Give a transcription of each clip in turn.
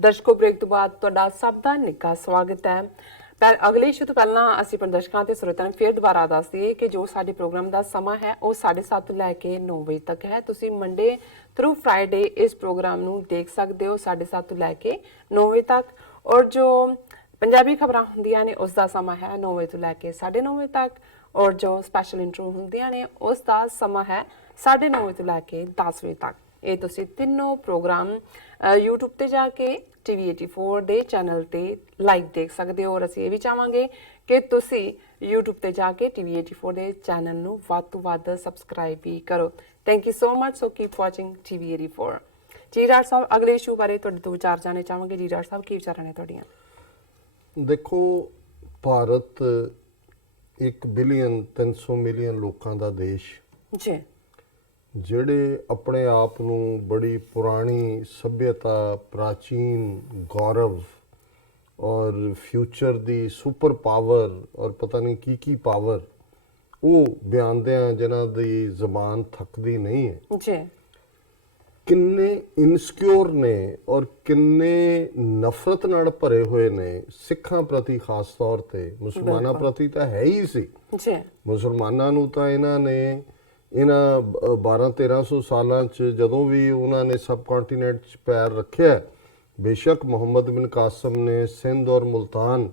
ਦਰਸ਼ਕੋ break ਤੋਂ ਬਾਅਦ ਤੁਹਾਡਾ ਸਭ ਦਾ ਨਿੱਘਾ ਸਵਾਗਤ ਹੈ। ਪਰ ਅਗਲੇ ਇਸ਼ੂ ਤੋਂ ਪਹਿਲਾਂ ਅਸੀਂ ਦਰਸ਼ਕਾਂ ਤੇ ਸਰੋਤਿਆਂ ਨੂੰ ਫਿਰ ਦੁਬਾਰਾ ਦੱਸ ਦਈਏ ਕਿ ਜੋ ਸਾਡੇ ਪ੍ਰੋਗਰਾਮ ਦਾ ਸਮਾਂ ਹੈ ਉਹ 7:30 ਤੋਂ ਲੈ ਕੇ 9 ਵਜੇ ਤੱਕ ਹੈ। ਤੁਸੀਂ ਮੰਡੇ ਥਰੂ ਫਰਾਈਡੇ ਇਸ ਪ੍ਰੋਗਰਾਮ ਨੂੰ ਦੇਖ ਸਕਦੇ ਹੋ 7:30 ਤੋਂ ਲੈ ਕੇ 9 ਵਜੇ ਤੱਕ। ਔਰ ਜੋ ਪੰਜਾਬੀ ਖਬਰਾਂ ਹੁੰਦੀਆਂ ਨੇ ਉਸ ਦਾ ਸਮਾਂ ਹੈ 9 ਵਜੇ ਤੋਂ ਲੈ ਕੇ 9:30 ਵਜੇ ਤੱਕ। ਔਰ ਜੋ ਸਪੈਸ਼ਲ ਇੰਟਰਵਿਊ ਹੁੰਦੀਆਂ ਨੇ ਉਸ ਦਾ ਸਮਾਂ ਹੈ 9:30 ਵਜੇ ਤੋਂ ਲੈ ਕੇ 10 ਵਜੇ ਤੱਕ। ਇਹ ਤੁਸੀਂ ਤਿੰਨੋਂ ਪ੍ਰੋਗਰਾਮ YouTube ਤੇ ਜਾ ਕੇ TV84 ਦੇ ਚੈਨਲ ਤੇ ਲਾਈਵ ਦੇਖ ਸਕਦੇ ਹੋ। ਔਰ ਅਸੀਂ ਇਹ ਵੀ ਚਾਹਾਂਗੇ ਕਿ ਤੁਸੀਂ YouTube ਤੇ ਜਾ ਕੇ TV84 ਦੇ ਚੈਨਲ ਨੂੰ ਵੱਧ ਤੋਂ ਵੱਧ ਸਬਸਕ੍ਰਾਈਬ ਵੀ ਕਰੋ। Thank you so much. So keep watching TV84। ਜੀ ਰਾਜ ਸਾਹਿਬ, ਅਗਲੇ ਇਸ਼ੂ ਬਾਰੇ ਤੁਹਾਡੇ ਤੋਂ ਵਿਚਾਰ ਜਾਣੇ ਚਾਹਾਂਗੇ। ਜੀ ਰਾਜ ਸਾਹਿਬ, ਕੀ ਵਿਚਾਰਾਂ ਨੇ ਤੁਹਾਡੀਆਂ? ਦੇਖੋ, ਭਾਰਤ 1 ਬਿਲੀਅਨ 300 ਮਿਲੀਅਨ ਲੋਕਾਂ ਦਾ ਦੇਸ਼ ਜੀ, ਜਿਹੜੇ ਆਪਣੇ ਆਪ ਨੂੰ ਬੜੀ ਪੁਰਾਣੀ ਸੱਭਿਅਤਾ, ਪ੍ਰਾਚੀਨ ਗੌਰਵ ਔਰ ਫਿਊਚਰ ਦੀ ਸੁਪਰ ਪਾਵਰ ਔਰ ਪਤਾ ਨਹੀਂ ਕੀ ਪਾਵਰ ਉਹ ਬਿਆਨਦੇ ਆ, ਜਿਨ੍ਹਾਂ ਦੀ ਜ਼ਬਾਨ ਥੱਕਦੀ ਨਹੀਂ ਹੈ। ਜੀ, ਕਿੰਨੇ ਇਨਸਿਕਿਉਰ ਨੇ ਔਰ ਕਿੰਨੇ ਨਫ਼ਰਤ ਨਾਲ ਭਰੇ ਹੋਏ ਨੇ ਸਿੱਖਾਂ ਪ੍ਰਤੀ, ਖਾਸ ਤੌਰ ਤੇ ਮੁਸਲਮਾਨਾਂ ਪ੍ਰਤੀ ਤਾਂ ਹੈ ਹੀ ਸੀ। ਜੀ, ਮੁਸਲਮਾਨਾਂ ਨੂੰ ਤਾਂ ਇਹਨਾਂ 1200-1300 ਸਾਲਾਂ 'ਚ ਜਦੋਂ ਵੀ ਉਹਨਾਂ ਨੇ ਸਬ ਕੰਟੀਨੈਂਟ 'ਚ ਪੈਰ ਰੱਖਿਆ, ਬੇਸ਼ੱਕ ਮੁਹੰਮਦ ਬਿਨ ਕਾਸਮ ਨੇ ਸਿੰਧ ਔਰ ਮੁਲਤਾਨ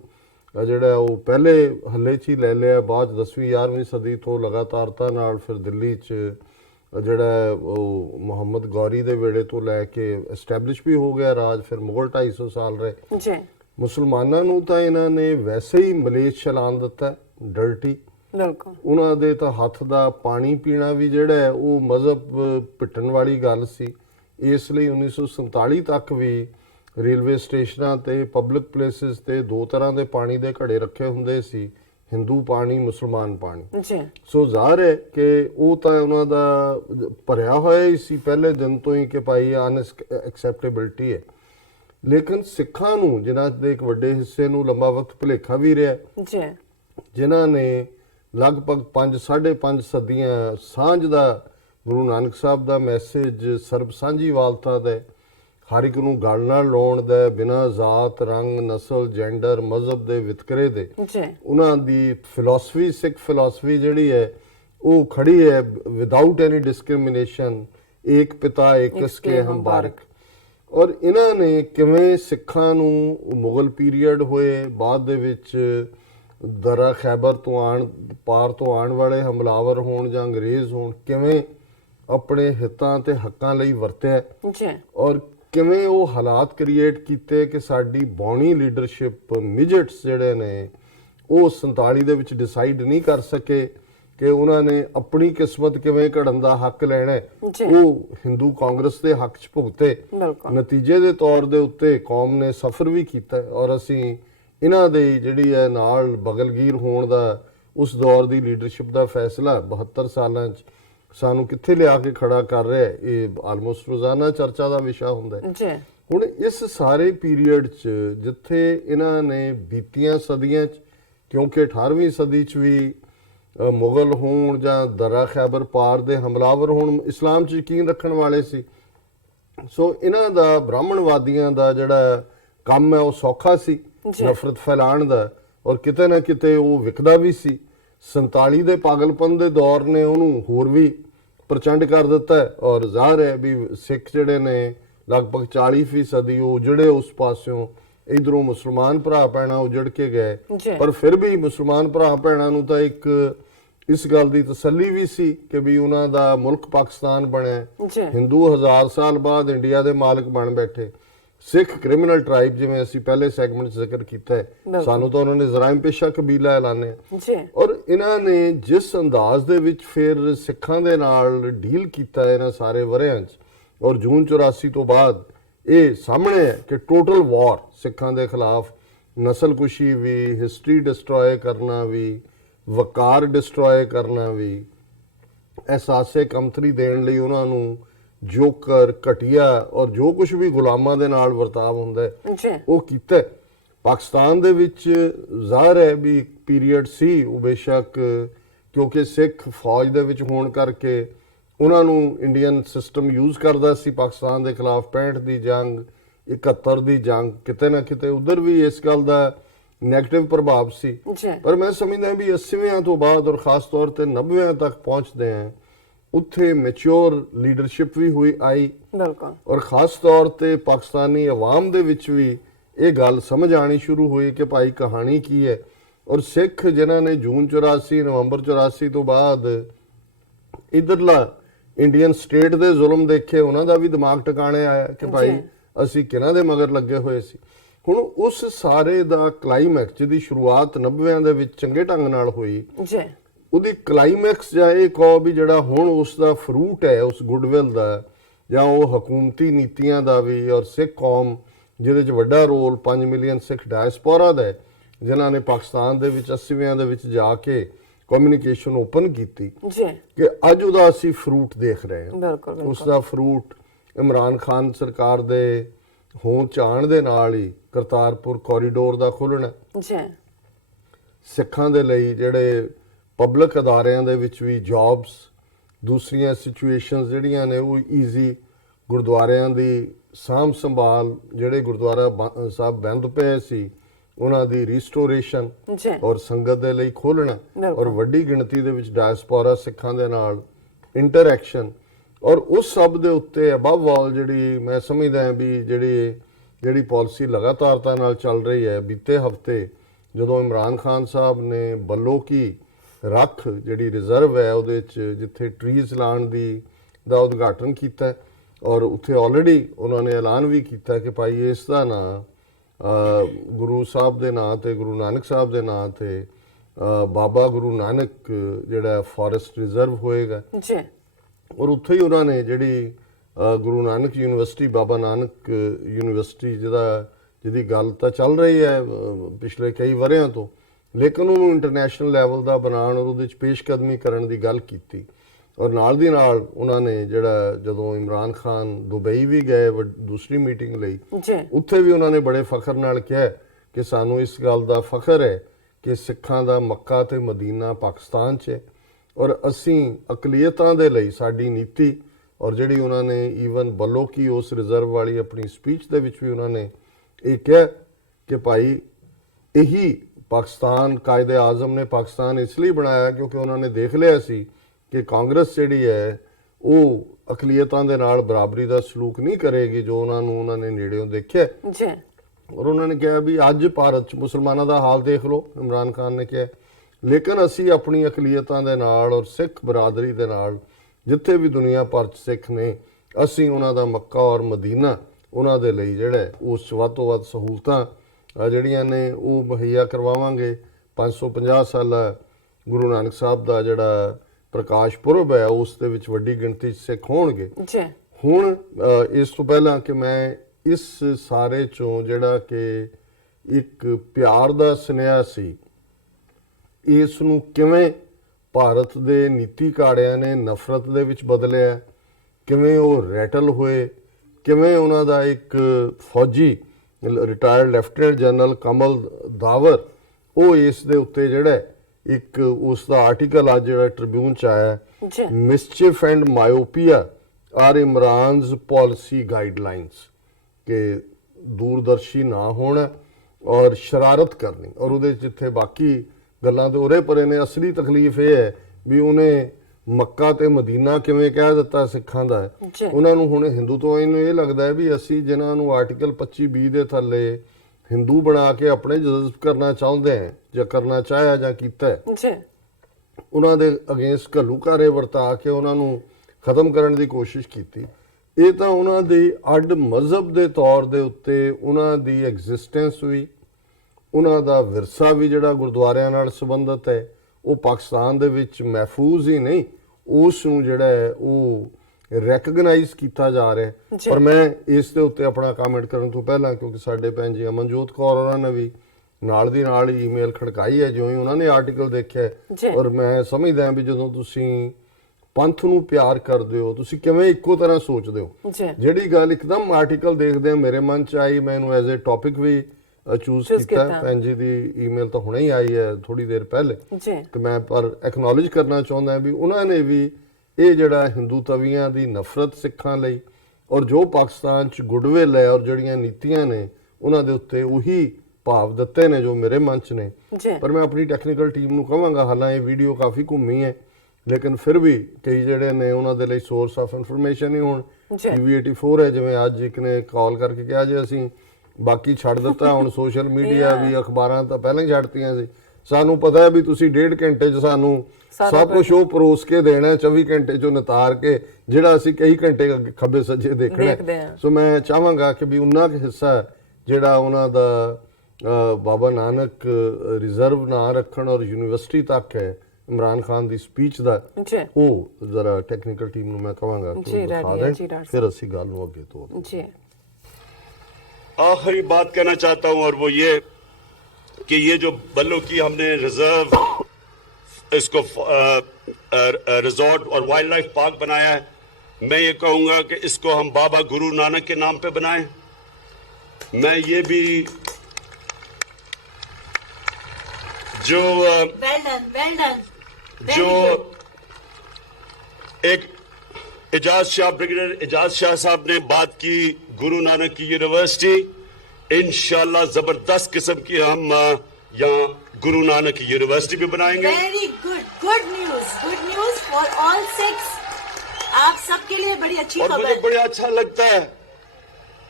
ਜਿਹੜਾ ਉਹ ਪਹਿਲੇ ਹੱਲੇ 'ਚ ਹੀ ਲੈ ਲਿਆ, ਬਾਅਦ 10ਵੀਂ-11ਵੀਂ ਸਦੀ ਤੋਂ ਲਗਾਤਾਰਤਾ ਨਾਲ ਫਿਰ ਦਿੱਲੀ 'ਚ ਜਿਹੜਾ ਉਹ ਮੁਹੰਮਦ ਗੌਰੀ ਦੇ ਵੇਲੇ ਤੋਂ ਲੈ ਕੇ ਐਸਟੈਬਲਿਸ਼ ਵੀ ਹੋ ਗਿਆ ਰਾਜ। ਫਿਰ ਮੁਗਲ 250 ਸਾਲ ਰਹੇ। ਜੀ, ਮੁਸਲਮਾਨਾਂ ਨੂੰ ਤਾਂ ਇਹਨਾਂ ਨੇ ਵੈਸੇ ਹੀ ਮਲੇਸ਼ ਚਲਾਨ ਦਿੱਤਾ, ਡਰਟੀ। ਬਿਲਕੁਲ। ਉਹਨਾਂ ਦੇ ਤਾਂ ਹੱਥ ਦਾ ਪਾਣੀ ਪੀਣਾ ਵੀ ਜਿਹੜਾ ਹੈ ਉਹ ਮਜ਼ਹਬ ਪਿੱਟਣ ਵਾਲੀ ਗੱਲ ਸੀ। ਇਸ ਲਈ 1947 ਤੱਕ ਵੀ ਰੇਲਵੇ ਸਟੇਸ਼ਨਾਂ ਤੇ ਪਬਲਿਕ ਪਲੇਸਿਸ ਤੇ ਦੋ ਤਰ੍ਹਾਂ ਦੇ ਪਾਣੀ ਦੇ ਘੜੇ ਰੱਖੇ ਹੁੰਦੇ ਸੀ, ਹਿੰਦੂ ਪਾਣੀ, ਮੁਸਲਮਾਨ ਪਾਣੀ। ਜੀ, ਸੋ ਜ਼ਾਹਰ ਹੈ ਕਿ ਉਹ ਤਾਂ ਉਹਨਾਂ ਦਾ ਭਰਿਆ ਹੋਇਆ ਹੀ ਸੀ ਪਹਿਲੇ ਦਿਨ ਤੋਂ ਹੀ ਕਿ ਭਾਈ ਅਨਐਕਸੈਪਟੇਬਿਲਟੀ ਹੈ। ਲੇਕਿਨ ਸਿੱਖਾਂ ਨੂੰ, ਜਿਨ੍ਹਾਂ ਦੇ ਇੱਕ ਵੱਡੇ ਹਿੱਸੇ ਨੂੰ ਲੰਬਾ ਵਕਤ ਭੁਲੇਖਾ ਵੀ ਰਿਹਾ, ਜੀ, ਜਿਨ੍ਹਾਂ ਨੇ ਲਗਭਗ 5-5.5 ਸਦੀਆਂ ਸਾਂਝ ਦਾ, ਗੁਰੂ ਨਾਨਕ ਸਾਹਿਬ ਦਾ ਮੈਸੇਜ ਸਰਬ ਸਾਂਝੀਵਾਲਤਾ ਦਾ, ਹਰ ਇੱਕ ਨੂੰ ਗਲ ਨਾਲ ਲਾਉਣ ਦਾ, ਬਿਨਾਂ ਜ਼ਾਤ, ਰੰਗ, ਨਸਲ, ਜੈਂਡਰ, ਮਜ਼ਹਬ ਦੇ ਵਿਤਕਰੇ ਦੇ, ਉਹਨਾਂ ਦੀ ਫਿਲਾਸਫੀ, ਸਿੱਖ ਫਿਲਾਸਫੀ ਜਿਹੜੀ ਹੈ ਉਹ ਖੜੀ ਹੈ ਵਿਦਆਊਟ ਐਨੀ ਡਿਸਕ੍ਰਿਮੀਨੇਸ਼ਨ, ਏਕ ਪਿਤਾ ਏਕਸ ਕੇ ਹਮ ਬਾਰਕ। ਔਰ ਇਹਨਾਂ ਨੇ ਕਿਵੇਂ ਸਿੱਖਾਂ ਨੂੰ ਮੁਗਲ ਪੀਰੀਅਡ ਹੋਏ, ਬਾਅਦ ਦੇ ਵਿੱਚ ਦਰਾ ਖੈਬਰ ਤੋਂ ਪਾਰ ਤੋਂ ਆਉਣ ਵਾਲੇ ਹਮਲਾਵਰ ਹੋਣ ਜਾਂ ਅੰਗਰੇਜ਼ ਹੋਣ, ਕਿਵੇਂ ਆਪਣੇ ਹਿੱਤਾਂ ਤੇ ਹੱਕਾਂ ਲਈ ਵਰਤਿਆ ਔਰ ਕਿਵੇਂ ਉਹ ਹਾਲਾਤ ਕ੍ਰੀਏਟ ਕੀਤੇ ਕਿ ਸਾਡੀ ਬੌਣੀ ਲੀਡਰਸ਼ਿਪ, ਮਿਜਟਸ ਜਿਹੜੇ ਨੇ ਉਹ 47 ਦੇ ਵਿੱਚ ਡਿਸਾਈਡ ਨਹੀਂ ਕਰ ਸਕੇ ਕਿ ਉਹਨਾਂ ਨੇ ਆਪਣੀ ਕਿਸਮਤ ਕਿਵੇਂ ਘੜਨ ਦਾ ਹੱਕ ਲੈਣਾ, ਉਹ ਹਿੰਦੂ ਕਾਂਗਰਸ ਦੇ ਹੱਕ 'ਚ ਭੁਗਤੇ। ਨਤੀਜੇ ਦੇ ਤੌਰ ਦੇ ਉੱਤੇ ਕੌਮ ਨੇ ਸਫਰ ਵੀ ਕੀਤਾ ਔਰ ਅਸੀਂ ਇਹਨਾਂ ਦੇ ਜਿਹੜੀ ਹੈ ਨਾਲ ਬਗਲਗੀਰ ਹੋਣ ਦਾ, ਉਸ ਦੌਰ ਦੀ ਲੀਡਰਸ਼ਿਪ ਦਾ ਫੈਸਲਾ 72 ਸਾਲਾਂ 'ਚ ਸਾਨੂੰ ਕਿੱਥੇ ਲਿਆ ਕੇ ਖੜਾ ਕਰ ਰਿਹਾ, ਇਹ ਆਲਮੋਸਟ ਰੋਜ਼ਾਨਾ ਚਰਚਾ ਦਾ ਵਿਸ਼ਾ ਹੁੰਦਾ ਹੈ। ਹੁਣ ਇਸ ਸਾਰੇ ਪੀਰੀਅਡ 'ਚ ਜਿੱਥੇ ਇਹਨਾਂ ਨੇ ਬੀਤੀਆਂ ਸਦੀਆਂ 'ਚ, ਕਿਉਂਕਿ 18ਵੀਂ ਸਦੀ 'ਚ ਵੀ ਮੁਗਲ ਹੋਣ ਜਾਂ ਦਰਾ ਖੈਬਰ ਪਾਰ ਦੇ ਹਮਲਾਵਰ ਹੋਣ, ਇਸਲਾਮ 'ਚ ਯਕੀਨ ਰੱਖਣ ਵਾਲੇ ਸੀ। ਸੋ ਇਹਨਾਂ ਦਾ ਬ੍ਰਾਹਮਣਵਾਦੀਆਂ ਦਾ ਜਿਹੜਾ ਕੰਮ ਹੈ ਉਹ ਸੌਖਾ ਸੀ, ਨਫ਼ਰਤ ਫੈਲਾਉਣ ਦਾ, ਔਰ ਕਿਤੇ ਨਾ ਕਿਤੇ ਉਹ ਵਿਕਦਾ ਵੀ ਸੀ। 47 ਦੇ ਪਾਗਲਪਨ ਦੇ ਦੌਰ ਨੇ ਉਹਨੂੰ ਹੋਰ ਵੀ ਪ੍ਰਚੰਡ ਕਰ ਦਿੱਤਾ ਔਰ ਜ਼ਾਹਰ ਹੈ ਵੀ ਸਿੱਖ ਜਿਹੜੇ ਨੇ ਲਗਭਗ 40% ਉਹ ਜਿਹੜੇ ਉਸ ਪਾਸਿਓਂ ਇਧਰੋਂ ਮੁਸਲਮਾਨ ਭਰਾ ਭੈਣਾਂ ਉਜੜ ਕੇ ਗਏ। ਪਰ ਫਿਰ ਵੀ ਮੁਸਲਮਾਨ ਭਰਾ ਭੈਣਾਂ ਨੂੰ ਤਾਂ ਇੱਕ ਇਸ ਗੱਲ ਦੀ ਤਸੱਲੀ ਵੀ ਸੀ ਕਿ ਵੀ ਉਹਨਾਂ ਦਾ ਮੁਲਕ ਪਾਕਿਸਤਾਨ ਬਣਿਆ, ਹਿੰਦੂ 1000 ਸਾਲ ਬਾਅਦ ਇੰਡੀਆ ਦੇ ਮਾਲਕ ਬਣ ਬੈਠੇ। ਸਿੱਖ ਕ੍ਰਿਮੀਨਲ ਟ੍ਰਾਈਬ, ਜਿਵੇਂ ਅਸੀਂ ਪਹਿਲੇ ਸੈਗਮੈਂਟ 'ਚ ਜ਼ਿਕਰ ਕੀਤਾ ਹੈ, ਸਾਨੂੰ ਤਾਂ ਉਹਨਾਂ ਨੇ ਜ਼ਰਾਇਮ ਪੇਸ਼ਾ ਕਬੀਲਾ ਐਲਾਨਿਆ। ਔਰ ਇਹਨਾਂ ਨੇ ਜਿਸ ਅੰਦਾਜ਼ ਦੇ ਵਿੱਚ ਫਿਰ ਸਿੱਖਾਂ ਦੇ ਨਾਲ ਡੀਲ ਕੀਤਾ ਇਹਨਾਂ ਸਾਰੇ ਵਰ੍ਹਿਆਂ 'ਚ, ਔਰ ਜੂਨ 84 ਤੋਂ ਬਾਅਦ ਇਹ ਸਾਹਮਣੇ ਹੈ ਕਿ ਟੋਟਲ ਵਾਰ ਸਿੱਖਾਂ ਦੇ ਖਿਲਾਫ, ਨਸਲਕੁਸ਼ੀ ਵੀ, ਹਿਸਟਰੀ ਡਿਸਟਰੋਏ ਕਰਨਾ ਵੀ, ਵਕਾਰ ਡਿਸਟਰੋਏ ਕਰਨਾ ਵੀ, ਅਹਿਸਾਸੇ ਕਮਤਰੀ ਦੇਣ ਲਈ ਉਹਨਾਂ ਨੂੰ ਜੋਕਰ, ਘਟੀਆ ਔਰ ਜੋ ਕੁਝ ਵੀ ਗੁਲਾਮਾਂ ਦੇ ਨਾਲ ਵਰਤਾਵ ਹੁੰਦਾ ਉਹ ਕੀਤਾ। ਪਾਕਿਸਤਾਨ ਦੇ ਵਿੱਚ ਜ਼ਾਹਰ ਹੈ ਵੀ ਪੀਰੀਅਡ ਸੀ ਉਹ, ਬੇਸ਼ੱਕ ਕਿਉਂਕਿ ਸਿੱਖ ਫੌਜ ਦੇ ਵਿੱਚ ਹੋਣ ਕਰਕੇ ਉਹਨਾਂ ਨੂੰ ਇੰਡੀਅਨ ਸਿਸਟਮ ਯੂਜ਼ ਕਰਦਾ ਸੀ ਪਾਕਿਸਤਾਨ ਦੇ ਖਿਲਾਫ 65 ਦੀ ਜੰਗ, 71 ਦੀ ਜੰਗ ਕਿਤੇ ਨਾ ਕਿਤੇ ਉਧਰ ਵੀ ਇਸ ਗੱਲ ਦਾ ਨੈਗੇਟਿਵ ਪ੍ਰਭਾਵ ਸੀ। ਜੀ ਪਰ ਮੈਂ ਸਮਝਦਾ ਵੀ 80ਵਿਆਂ ਤੋਂ ਬਾਅਦ ਔਰ ਖਾਸ ਤੌਰ ਤੇ 90ਵਿਆਂ ਤੱਕ ਪਹੁੰਚਦੇ ਆ, ਉੱਥੇ ਮੈਚੁਰ ਲੀਡਰਸ਼ਿਪ ਵੀ ਹੋਈ ਆਈ ਬਿਲਕੁਲ। ਔਰ ਖਾਸ ਤੌਰ ਤੇ ਪਾਕਿਸਤਾਨੀ ਆਵਾਮ ਦੇ ਵਿੱਚ ਵੀ ਇਹ ਗੱਲ ਸਮਝ ਆਣੀ ਸ਼ੁਰੂ ਹੋਈ ਕਿ ਭਾਈ ਕਹਾਣੀ ਕੀ ਹੈ। ਔਰ ਸਿੱਖ ਜਿਨ੍ਹਾਂ ਨੇ ਜੂਨ 84 ਨਵੰਬਰ 84 ਤੋਂ ਬਾਅਦ ਇਧਰਲਾ ਇੰਡੀਅਨ ਸਟੇਟ ਦੇ ਜ਼ੁਲਮ ਦੇਖੇ, ਉਹਨਾਂ ਦਾ ਵੀ ਦਿਮਾਗ ਟਿਕਾਣੇ ਆਇਆ ਕਿ ਭਾਈ ਅਸੀਂ ਕਿਹਨਾਂ ਦੇ ਮਗਰ ਲੱਗੇ ਹੋਏ ਸੀ। ਹੁਣ ਉਸ ਸਾਰੇ ਦਾ ਕਲਾਈਮੈਕਸ ਜਿਹਦੀ ਸ਼ੁਰੂਆਤ 90ਵਿਆਂ ਦੇ ਵਿੱਚ ਚੰਗੇ ਢੰਗ ਨਾਲ ਹੋਈ, ਜੀ ਉਹਦੀ ਕਲਾਈਮੈਕਸ ਜਾਂ ਇਹ ਕਹੋ ਵੀ ਜਿਹੜਾ ਹੁਣ ਉਸ ਦਾ ਫਰੂਟ ਹੈ ਉਸ ਗੁੱਡਵਿਲ ਦਾ, ਜਾਂ ਉਹ ਹਕੂਮਤੀ ਨੀਤੀਆਂ ਦਾ ਵੀ, ਔਰ ਸਿੱਖ ਕੌਮ ਜਿਹਦੇ 'ਚ ਵੱਡਾ ਰੋਲ 5 ਮਿਲੀਅਨ ਸਿੱਖ ਡਾਇਸਪੋਰਾ ਦਾ ਹੈ, ਜਿਨ੍ਹਾਂ ਨੇ ਪਾਕਿਸਤਾਨ ਦੇ ਵਿੱਚ 80ਵਿਆਂ ਦੇ ਵਿੱਚ ਜਾ ਕੇ ਕਮਿਊਨੀਕੇਸ਼ਨ ਓਪਨ ਕੀਤੀ, ਜੀ ਕਿ ਅੱਜ ਉਹਦਾ ਅਸੀਂ ਫਰੂਟ ਦੇਖ ਰਹੇ ਹਾਂ। ਬਿਲਕੁਲ ਉਸ ਦਾ ਫਰੂਟ ਇਮਰਾਨ ਖਾਨ ਸਰਕਾਰ ਦੇ ਹੋਂਦ 'ਚ ਆਉਣ ਦੇ ਨਾਲ ਹੀ ਕਰਤਾਰਪੁਰ ਕੋਰੀਡੋਰ ਦਾ ਖੁੱਲ੍ਹਣਾ, ਜੀ ਸਿੱਖਾਂ ਦੇ ਲਈ ਜਿਹੜੇ ਪਬਲਿਕ ਅਦਾਰਿਆਂ ਦੇ ਵਿੱਚ ਵੀ ਜੌਬਸ, ਦੂਸਰੀਆਂ ਸਿਚੁਏਸ਼ਨਸ ਜਿਹੜੀਆਂ ਨੇ ਉਹ ਈਜ਼ੀ, ਗੁਰਦੁਆਰਿਆਂ ਦੀ ਸਾਂਭ ਸੰਭਾਲ, ਜਿਹੜੇ ਗੁਰਦੁਆਰਾ ਸਾਹਿਬ ਬੰਦ ਪਏ ਸੀ ਉਹਨਾਂ ਦੀ ਰੀਸਟੋਰੇਸ਼ਨ ਜੀ ਔਰ ਸੰਗਤ ਦੇ ਲਈ ਖੋਲ੍ਹਣਾ, ਬਿਲਕੁਲ। ਔਰ ਵੱਡੀ ਗਿਣਤੀ ਦੇ ਵਿੱਚ ਡਾਇਸਪੋਰਾ ਸਿੱਖਾਂ ਦੇ ਨਾਲ ਇੰਟਰੈਕਸ਼ਨ, ਔਰ ਉਸ ਸਭ ਦੇ ਉੱਤੇ ਅਬਵ ਆਲ ਜਿਹੜੀ ਮੈਂ ਸਮਝਦਾ ਹਾਂ ਵੀ ਜਿਹੜੀ ਪਾਲਿਸੀ ਲਗਾਤਾਰਤਾ ਨਾਲ ਚੱਲ ਰਹੀ ਹੈ। ਬੀਤੇ ਹਫਤੇ ਜਦੋਂ ਇਮਰਾਨ ਖਾਨ ਸਾਹਿਬ ਨੇ ਬੱਲੋ ਕੀ ਰੱਖ ਜਿਹੜੀ ਰਿਜ਼ਰਵ ਹੈ ਉਹਦੇ 'ਚ ਜਿੱਥੇ ਟਰੀਜ਼ ਲਾਉਣ ਦਾ ਉਦਘਾਟਨ ਕੀਤਾ, ਔਰ ਉੱਥੇ ਆਲਰੇਡੀ ਉਹਨਾਂ ਨੇ ਐਲਾਨ ਵੀ ਕੀਤਾ ਕਿ ਭਾਈ ਇਸ ਦਾ ਨਾਂ ਗੁਰੂ ਸਾਹਿਬ ਦੇ ਨਾਂ ਤੇ, ਗੁਰੂ ਨਾਨਕ ਸਾਹਿਬ ਦੇ ਨਾਂ ਤੇ ਬਾਬਾ ਗੁਰੂ ਨਾਨਕ ਜਿਹੜਾ ਫੋਰੈਸਟ ਰਿਜ਼ਰਵ ਹੋਏਗਾ। ਜੀ ਔਰ ਉੱਥੇ ਹੀ ਉਹਨਾਂ ਨੇ ਜਿਹੜੀ ਗੁਰੂ ਨਾਨਕ ਯੂਨੀਵਰਸਿਟੀ, ਬਾਬਾ ਨਾਨਕ ਯੂਨੀਵਰਸਿਟੀ ਜਿਹਦੀ ਗੱਲ ਤਾਂ ਚੱਲ ਰਹੀ ਹੈ ਪਿਛਲੇ ਕਈ ਵਰ੍ਹਿਆਂ ਤੋਂ, ਲੇਕਿਨ ਉਹਨੂੰ ਇੰਟਰਨੈਸ਼ਨਲ ਲੈਵਲ ਦਾ ਬਣਾਉਣ ਔਰ ਉਹਦੇ 'ਚ ਪੇਸ਼ਕਦਮੀ ਕਰਨ ਦੀ ਗੱਲ ਕੀਤੀ। ਔਰ ਨਾਲ ਦੀ ਨਾਲ ਉਹਨਾਂ ਨੇ ਜਿਹੜਾ ਜਦੋਂ ਇਮਰਾਨ ਖਾਨ ਦੁਬਈ ਵੀ ਗਏ ਦੂਸਰੀ ਮੀਟਿੰਗ ਲਈ, ਜੀ ਉੱਥੇ ਵੀ ਉਹਨਾਂ ਨੇ ਬੜੇ ਫਖਰ ਨਾਲ ਕਿਹਾ ਕਿ ਸਾਨੂੰ ਇਸ ਗੱਲ ਦਾ ਫਖਰ ਹੈ ਕਿ ਸਿੱਖਾਂ ਦਾ ਮੱਕਾ ਤੇ ਮਦੀਨਾ ਪਾਕਿਸਤਾਨ 'ਚ ਹੈ, ਔਰ ਅਸੀਂ ਅਕਲੀਅਤਾਂ ਦੇ ਲਈ ਸਾਡੀ ਨੀਤੀ, ਔਰ ਜਿਹੜੀ ਉਹਨਾਂ ਨੇ ਈਵਨ ਬੱਲੋ ਕੀ ਉਸ ਰਿਜ਼ਰਵ ਵਾਲੀ ਆਪਣੀ ਸਪੀਚ ਦੇ ਵਿੱਚ ਵੀ ਉਹਨਾਂ ਨੇ ਇਹ ਕਿਹਾ ਕਿ ਭਾਈ ਇਹੀ ਪਾਕਿਸਤਾਨ, ਕਾਇਦੇ ਆਜ਼ਮ ਨੇ ਪਾਕਿਸਤਾਨ ਇਸ ਲਈ ਬਣਾਇਆ ਕਿਉਂਕਿ ਉਹਨਾਂ ਨੇ ਦੇਖ ਲਿਆ ਸੀ ਕਿ ਕਾਂਗਰਸ ਜਿਹੜੀ ਹੈ ਉਹ ਅਕਲੀਅਤਾਂ ਦੇ ਨਾਲ ਬਰਾਬਰੀ ਦਾ ਸਲੂਕ ਨਹੀਂ ਕਰੇਗੀ, ਜੋ ਉਹਨਾਂ ਨੇ ਨੇੜਿਓਂ ਦੇਖਿਆ। ਜੀ ਔਰ ਉਹਨਾਂ ਨੇ ਕਿਹਾ ਵੀ ਅੱਜ ਭਾਰਤ 'ਚ ਮੁਸਲਮਾਨਾਂ ਦਾ ਹਾਲ ਦੇਖ ਲਓ, ਇਮਰਾਨ ਖਾਨ ਨੇ ਕਿਹਾ, ਲੇਕਿਨ ਅਸੀਂ ਆਪਣੀ ਅਕਲੀਅਤਾਂ ਦੇ ਨਾਲ ਔਰ ਸਿੱਖ ਬਰਾਦਰੀ ਦੇ ਨਾਲ ਜਿੱਥੇ ਵੀ ਦੁਨੀਆ ਭਰ 'ਚ ਸਿੱਖ ਨੇ, ਅਸੀਂ ਉਹਨਾਂ ਦਾ ਮੱਕਾ ਔਰ ਮਦੀਨਾ ਉਹਨਾਂ ਦੇ ਲਈ ਜਿਹੜਾ ਉਸ 'ਚ ਵੱਧ ਤੋਂ ਵੱਧ ਸਹੂਲਤਾਂ ਜਿਹੜੀਆਂ ਨੇ ਉਹ ਮੁਹੱਈਆ ਕਰਵਾਵਾਂਗੇ। 550 ਸਾਲਾ ਗੁਰੂ ਨਾਨਕ ਸਾਹਿਬ ਦਾ ਜਿਹੜਾ ਪ੍ਰਕਾਸ਼ ਪੁਰਬ ਹੈ ਉਸ ਦੇ ਵਿੱਚ ਵੱਡੀ ਗਿਣਤੀ 'ਚ ਸਿੱਖ ਹੋਣਗੇ। ਜੀ ਹੁਣ ਇਸ ਤੋਂ ਪਹਿਲਾਂ ਕਿ ਮੈਂ ਇਸ ਸਾਰੇ ਚੋਂ ਜਿਹੜਾ ਕਿ ਇੱਕ ਪਿਆਰ ਦਾ ਸੁਨੇਹਾ ਸੀ, ਇਸ ਨੂੰ ਕਿਵੇਂ ਭਾਰਤ ਦੇ ਨੀਤੀ ਘਾੜਿਆਂ ਨੇ ਨਫ਼ਰਤ ਦੇ ਵਿੱਚ ਬਦਲਿਆ, ਕਿਵੇਂ ਉਹ ਰੈਟਲ ਹੋਏ, ਕਿਵੇਂ ਉਹਨਾਂ ਦਾ ਇੱਕ ਫੌਜੀ ਰਿਟਾਇਰਡ ਲੈਫਟੀਨੈਂਟ ਜਨਰਲ ਕਮਲ ਦਾਵਰ ਉਹ ਇਸ ਦੇ ਉੱਤੇ ਜਿਹੜਾ ਇੱਕ ਉਸ ਦਾ ਆਰਟੀਕਲ ਅੱਜ ਜਿਹੜਾ ਟ੍ਰਿਬਿਊਨ 'ਚ ਆਇਆ, ਜੀ mischief and myopia are Imran's policy guidelines, ਕਿ ਦੂਰਦਰਸ਼ੀ ਨਾ ਹੋਣਾ ਔਰ ਸ਼ਰਾਰਤ ਕਰਨੀ, ਔਰ ਉਹਦੇ ਜਿੱਥੇ ਬਾਕੀ ਗੱਲਾਂ ਤੇ ਉਰੇ ਪਰੇ ਨੇ, ਅਸਲੀ ਤਕਲੀਫ ਇਹ ਹੈ ਵੀ ਉਹਨੇ ਮੱਕਾ ਤੇ ਮਦੀਨਾ ਕਿਵੇਂ ਕਹਿ ਦਿੱਤਾ ਸਿੱਖਾਂ ਦਾ। ਉਹਨਾਂ ਨੂੰ ਹੁਣ ਹਿੰਦੂਤਵਾਈ ਨੂੰ ਇਹ ਲੱਗਦਾ ਹੈ ਵੀ ਅਸੀਂ ਜਿਨ੍ਹਾਂ ਨੂੰ ਆਰਟੀਕਲ 25(20) ਦੇ ਥੱਲੇ ਹਿੰਦੂ ਬਣਾ ਕੇ ਆਪਣੇ ਜਜ਼ਬ ਕਰਨਾ ਚਾਹੁੰਦੇ ਹਾਂ ਜਾਂ ਕਰਨਾ ਚਾਹਿਆ ਜਾਂ ਕੀਤਾ ਹੈ, ਉਹਨਾਂ ਦੇ ਅਗੇਂਸਟ ਘੱਲੂਘਾਰੇ ਵਰਤਾ ਕੇ ਉਹਨਾਂ ਨੂੰ ਖਤਮ ਕਰਨ ਦੀ ਕੋਸ਼ਿਸ਼ ਕੀਤੀ। ਇਹ ਤਾਂ ਉਹਨਾਂ ਦੀ ਅੱਡ ਮਜ਼ਹਬ ਦੇ ਤੌਰ ਦੇ ਉੱਤੇ ਉਹਨਾਂ ਦੀ ਐਗਜ਼ਿਸਟੈਂਸ ਵੀ, ਉਹਨਾਂ ਦਾ ਵਿਰਸਾ ਵੀ ਜਿਹੜਾ ਗੁਰਦੁਆਰਿਆਂ ਨਾਲ ਸੰਬੰਧਿਤ ਹੈ ਉਹ ਪਾਕਿਸਤਾਨ ਦੇ ਵਿੱਚ ਮਹਿਫੂਜ਼ ਹੀ ਨਹੀਂ, ਉਸ ਨੂੰ ਜਿਹੜਾ ਹੈ ਉਹ ਰੈਕਗਨਾਈਜ਼ ਕੀਤਾ ਜਾ ਰਿਹਾ। ਪਰ ਮੈਂ ਇਸ ਦੇ ਉੱਤੇ ਆਪਣਾ ਕਮੈਂਟ ਕਰਨ ਤੋਂ ਪਹਿਲਾਂ, ਕਿਉਂਕਿ ਸਾਡੇ ਭੈਣ ਜੀ ਅਮਨਜੋਤ ਕੌਰ ਉਹਨਾਂ ਨੇ ਵੀ ਨਾਲ ਦੀ ਨਾਲ ਹੀ ਈਮੇਲ ਖੜਕਾਈ ਹੈ ਜਿਉਂ ਹੀ ਉਹਨਾਂ ਨੇ ਆਰਟੀਕਲ ਦੇਖਿਆ, ਔਰ ਮੈਂ ਸਮਝਦਾ ਵੀ ਜਦੋਂ ਤੁਸੀਂ ਪੰਥ ਨੂੰ ਪਿਆਰ ਕਰਦੇ ਹੋ ਤੁਸੀਂ ਕਿਵੇਂ ਇੱਕੋ ਤਰ੍ਹਾਂ ਸੋਚਦੇ ਹੋ। ਜਿਹੜੀ ਗੱਲ ਇੱਕਦਮ ਆਰਟੀਕਲ ਦੇਖਦੇ ਆ ਮੇਰੇ ਮਨ 'ਚ ਆਈ, ਮੈਂ ਇਹਨੂੰ ਐਜ਼ ਅ ਟੌਪਿਕ ਵੀ ਚੂਜ਼ ਕੀਤਾ। ਭੈਣ ਜੀ ਦੀ ਈਮੇਲ ਤਾਂ ਹੁਣੇ ਹੀ ਆਈ ਹੈ ਥੋੜੀ ਦੇਰ ਪਹਿਲੇ, ਤੇ ਮੈਂ ਪਰ ਐਕਨੋਲੇਜ ਕਰਨਾ ਚਾਹੁੰਦਾ ਵੀ ਉਹਨਾਂ ਨੇ ਵੀ ਇਹ ਜਿਹੜਾ ਹਿੰਦੂ ਤਵੀਆਂ ਦੀ ਨਫ਼ਰਤ ਸਿੱਖਾਂ ਲਈ ਔਰ ਜੋ ਪਾਕਿਸਤਾਨ 'ਚ ਗੁੱਡਵਿਲ ਹੈ ਔਰ ਜਿਹੜੀਆਂ ਨੀਤੀਆਂ ਨੇ ਉਹਨਾਂ ਦੇ ਉੱਤੇ ਉਹੀ ਭਾਵ ਦਿੱਤੇ ਨੇ ਜੋ ਮੇਰੇ ਮਨ 'ਚ ਨੇ। ਜੀ ਪਰ ਮੈਂ ਆਪਣੀ ਟੈਕਨੀਕਲ ਟੀਮ ਨੂੰ ਕਹਾਂਗਾ, ਹਾਲਾਂ ਇਹ ਵੀਡੀਓ ਕਾਫੀ ਘੁੰਮੀ ਹੈ ਲੇਕਿਨ ਫਿਰ ਵੀ ਕਈ ਜਿਹੜੇ ਨੇ ਉਹਨਾਂ ਦੇ ਲਈ ਸੋਰਸ ਆਫ ਇਨਫੋਰਮੇਸ਼ਨ ਹੀ ਹੁਣ ਜੀ TV84 ਹੈ। ਜਿਵੇਂ ਅੱਜ ਇੱਕ ਨੇ ਕਾਲ ਕਰਕੇ ਕਿਹਾ ਜੇ ਅਸੀਂ ਬਾਕੀ ਛੱਡ ਦਿੱਤਾ, ਹੁਣ ਸੋਸ਼ਲ ਮੀਡੀਆ ਵੀ, ਅਖਬਾਰਾਂ ਤਾਂ ਪਹਿਲਾਂ ਹੀ ਛੱਡਤੀਆਂ ਸੀ, ਸਾਨੂੰ ਪਤਾ ਹੈ ਵੀ ਤੁਸੀਂ 1.5 ਘੰਟੇ 'ਚ ਸਾਨੂੰ ਸਭ ਕੁਝ ਉਹ ਪਰੋਸ ਕੇ ਦੇਣਾ, 24 ਘੰਟੇ 'ਚੋਂ ਨਿਤਾਰ ਕੇ, ਜਿਹੜਾ ਅਸੀਂ ਕਈ ਘੰਟੇ ਖੱਬੇ ਸੱਜੇ ਦੇਖਣਾ। ਸੋ ਮੈਂ ਚਾਹਾਂਗਾ ਕਿ ਵੀ ਉਨਾ ਕੁ ਹਿੱਸਾ ਜਿਹੜਾ ਉਹਨਾਂ ਦਾ ਬਾਬਾ ਨਾਨਕ ਰਿਜ਼ਰਵ ਨਾ ਰੱਖਣ ਔਰ ਯੂਨੀਵਰਸਿਟੀ ਤੱਕ ਹੈ ਇਮਰਾਨ ਖਾਨ ਦੀ ਸਪੀਚ ਦਾ, ਉਹ ਜ਼ਰਾ ਟੈਕਨੀਕਲ ਟੀਮ ਨੂੰ ਮੈਂ ਕਹਾਂਗਾ ਕਿ ਉਹ ਦਿਖਾ ਦੇਣ, ਫਿਰ ਅਸੀਂ ਗੱਲ ਨੂੰ ਅੱਗੇ ਤੋਰ ਜੀ। आखिरी बात कहना चाहता हूं और वो ये कि ये जो बल्लो की हमने रिजर्व इसको रिजॉर्ट और वाइल्ड लाइफ पार्क बनाया है, मैं ये कहूंगा कि इसको हम बाबा गुरु नानक के नाम पे बनाएं। मैं ये भी जो जो एक एजाज शाह, ब्रिगेडियर एजाज शाह साहब ने बात की गुरु नानक की यूनिवर्सिटी, इंशाल्लाह जबरदस्त किस्म की हम यहाँ गुरु नानक की यूनिवर्सिटी भी बनाएंगे। Very good news for all six. आप सबके लिए बड़ी अच्छी और खबर। मुझे बड़ा अच्छा लगता है,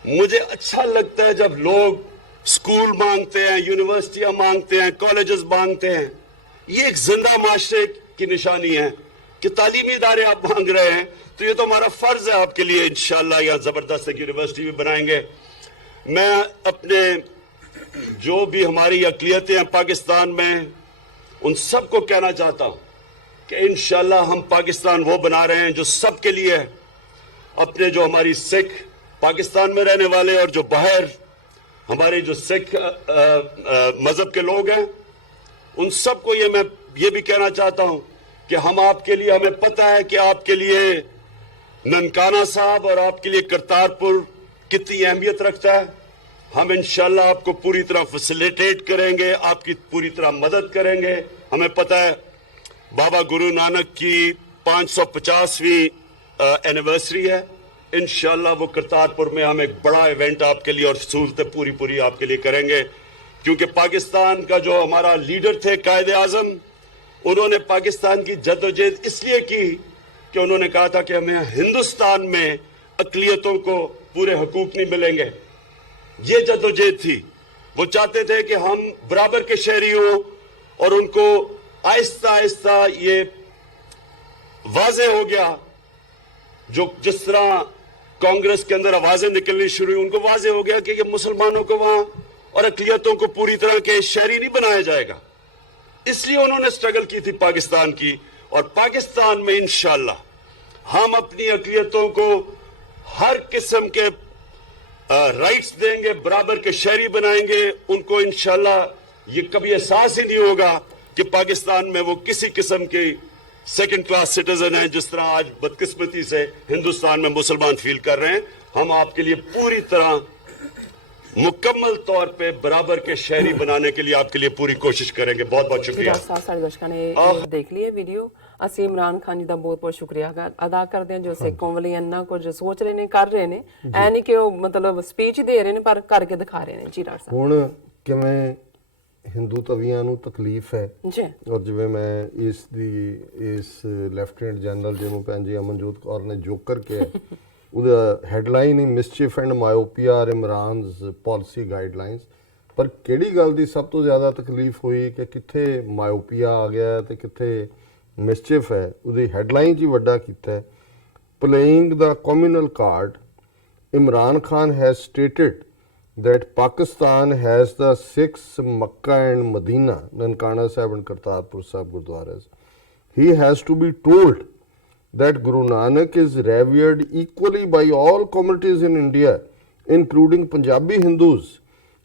मुझे अच्छा लगता है जब लोग स्कूल मांगते हैं, यूनिवर्सिटियां मांगते हैं, कॉलेजेस मांगते हैं। ये एक जिंदा माशरे की निशानी है कि तालीमी इदारे आप मांग रहे हैं, तो ये तो हमारा फर्ज है आपके लिए। इंशाल्लाह यहाँ जबरदस्त एक यूनिवर्सिटी भी बनाएंगे। मैं अपने जो भी हमारी अक़लियतें हैं पाकिस्तान में, उन सबको कहना चाहता हूँ कि इंशाल्लाह हम पाकिस्तान वो बना रहे हैं जो सबके लिए है। अपने जो हमारी सिख पाकिस्तान में रहने वाले और जो बाहर हमारे जो सिख मजहब के लोग हैं, उन सबको ये मैं ये भी कहना चाहता हूँ कि हम आपके लिए, हमें पता है कि आपके लिए ननकाना साहब और आपके लिए करतारपुर कितनी अहमियत रखता है। हम इंशाल्लाह आपको पूरी तरह फैसिलिटेट करेंगे, आपकी पूरी तरह मदद करेंगे। हमें पता है बाबा गुरु नानक की 550वीं एनिवर्सरी है, इंशाल्लाह वो करतारपुर में हम एक बड़ा इवेंट आपके लिए और सहूलतें पूरी आपके लिए करेंगे। क्योंकि पाकिस्तान का जो हमारा लीडर थे कायदे आजम, उन्होंने पाकिस्तान की जद्दोजहद इसलिए की कि उन्होंने कहा था कि हमें हिंदुस्तान में अक़लियतों को पूरे हकूक नहीं मिलेंगे। ये जद्दोजहद थी। वो चाहते थे कि हम बराबर के शहरी हों और उनको आहिस्ता आहिस्ता ये वाज़ेह हो गया, जो जिस तरह कांग्रेस के अंदर आवाजें निकलनी शुरू हुई, उनको वाज़ेह हो गया कि ये मुसलमानों को वहां और अक़लियतों को पूरी तरह के शहरी नहीं बनाया जाएगा। इसलिए उन्होंने स्ट्रगल की थी पाकिस्तान की। और पाकिस्तान में इंशाल्लाह हम अपनी अक़लियतों को हर किस्म के राइट्स देंगे, बराबर के शहरी बनाएंगे। उनको इंशाल्लाह ये कभी एहसास ही नहीं होगा कि पाकिस्तान में वो किसी किस्म के सेकंड क्लास सिटीजन हैं, जिस तरह आज बदकिस्मती से हिंदुस्तान में मुसलमान फील कर रहे हैं। हम आपके लिए पूरी तरह मुकम्मल तौर पे बराबर के शहरी बनाने के लिए आपके लिए पूरी कोशिश करेंगे। बहुत बहुत शुक्रिया। ਸਾਡੇ ਦਰਸ਼ਕਾਂ ਨੇ ਇਹ ਦੇਖ ਲਈ ਵੀਡੀਓ। ਅਸੀਂ ਇਮਰਾਨ ਖਾਨ ਜੀ ਦਾ ਬਹੁਤ ਬਹੁਤ ਸ਼ੁਕਰੀਆ ਅਦਾ ਕਰਦੇ ਹਾਂ ਜੋ ਸਿੱਖਾਂ ਲਈ ਇੰਨਾ ਕੁਝ ਸੋਚ ਰਹੇ ਨੇ, ਕਰ ਰਹੇ ਨੇ। ਐ ਨਹੀਂ ਕਿ ਉਹ ਮਤਲਬ ਸਪੀਚ ਦੇ ਰਹੇ ਨੇ, ਪਰ ਕਰਕੇ ਦਿਖਾ ਰਹੇ ਨੇ। ਜੀ ਡਾਕਟਰ ਸਾਹਿਬ, ਹੁਣ ਕਿਵੇਂ ਹਿੰਦੂ ਤਵੀਆਂ ਨੂੰ ਤਕਲੀਫ ਹੈ ਜੀ, ਔਰ ਜਿਵੇਂ ਮੈਂ ਇਸ ਲੈਫਟੀਨੈਂਟ ਜਨਰਲ ਜਿਹਨੂੰ ਭੈਣ ਜੀ ਅਮਨਜੋਤ ਕੌਰ ਨੇ ਜੋਕਰ ਕਿਹਾ, ਉਹਦਾ ਹੈਡਲਾਈਨ ਹੀ mischief and myopia are Imran's policy guidelines. ਪਰ ਕਿਹੜੀ ਗੱਲ ਦੀ ਸਭ ਤੋਂ ਜ਼ਿਆਦਾ ਤਕਲੀਫ ਹੋਈ ਕਿ ਕਿੱਥੇ ਮਾਇਓਪੀਆ ਆ ਗਿਆ ਤੇ ਕਿੱਥੇ ਮਿਸਚੀਫ ਹੈ, ਉਹਦੀ ਹੈਡਲਾਈਨ 'ਚ ਹੀ ਵੱਡਾ ਕੀਤਾ ਹੈ। Playing the communal card, Imran Khan has stated that Pakistan has the 6 Makkah and Medina, Nankana Sahib and Kartarpur Sahib Gurdwaras. He has to be told that Guru Nanak is revered equally by all communities in India, including Punjabi Hindus,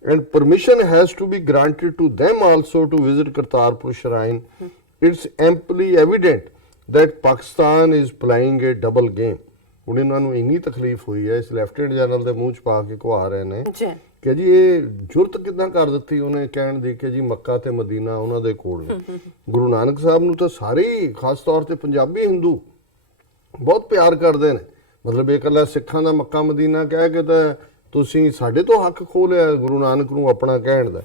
and permission has to be granted to them also to visit Kartarpur Shrine. It's amply evident that Pakistan is playing a double game. ਹੁਣ ਇਹਨਾਂ ਨੂੰ ਇੰਨੀ ਤਕਲੀਫ ਹੋਈ ਹੈ, ਇਸ lieutenant general ਦੇ ਮੂੰਹ 'ਚ ਪਾ ਕੇ ਕਹਾ ਰਹੇ ਨੇ ਕਿ ਜੀ ਇਹ ਜੁਰਤ ਕਿੱਦਾਂ ਕਰ ਦਿੱਤੀ ਉਹਨੇ ਕਹਿਣ ਦੀ ਕਿ ਜੀ ਮੱਕਾ ਤੇ ਮਦੀਨਾ ਉਹਨਾਂ ਦੇ ਕੋਲ ਨੇ। ਗੁਰੂ ਨਾਨਕ ਸਾਹਿਬ ਨੂੰ ਤਾਂ ਸਾਰੇ ਹੀ, ਖਾਸ ਤੌਰ ਤੇ ਪੰਜਾਬੀ ਹਿੰਦੂ ਬਹੁਤ ਪਿਆਰ ਕਰਦੇ ਨੇ ਮਤਲਬ ਇਹ ਇਕੱਲਾ ਸਿੱਖਾਂ ਦਾ ਮੱਕਾ ਮਦੀਨਾ ਕਹਿ ਕੇ ਤਾਂ ਤੁਸੀਂ ਸਾਡੇ ਤੋਂ ਹੱਕ ਖੋਹ ਲਿਆ ਗੁਰੂ ਨਾਨਕ ਨੂੰ ਆਪਣਾ ਕਹਿਣ ਦਾ।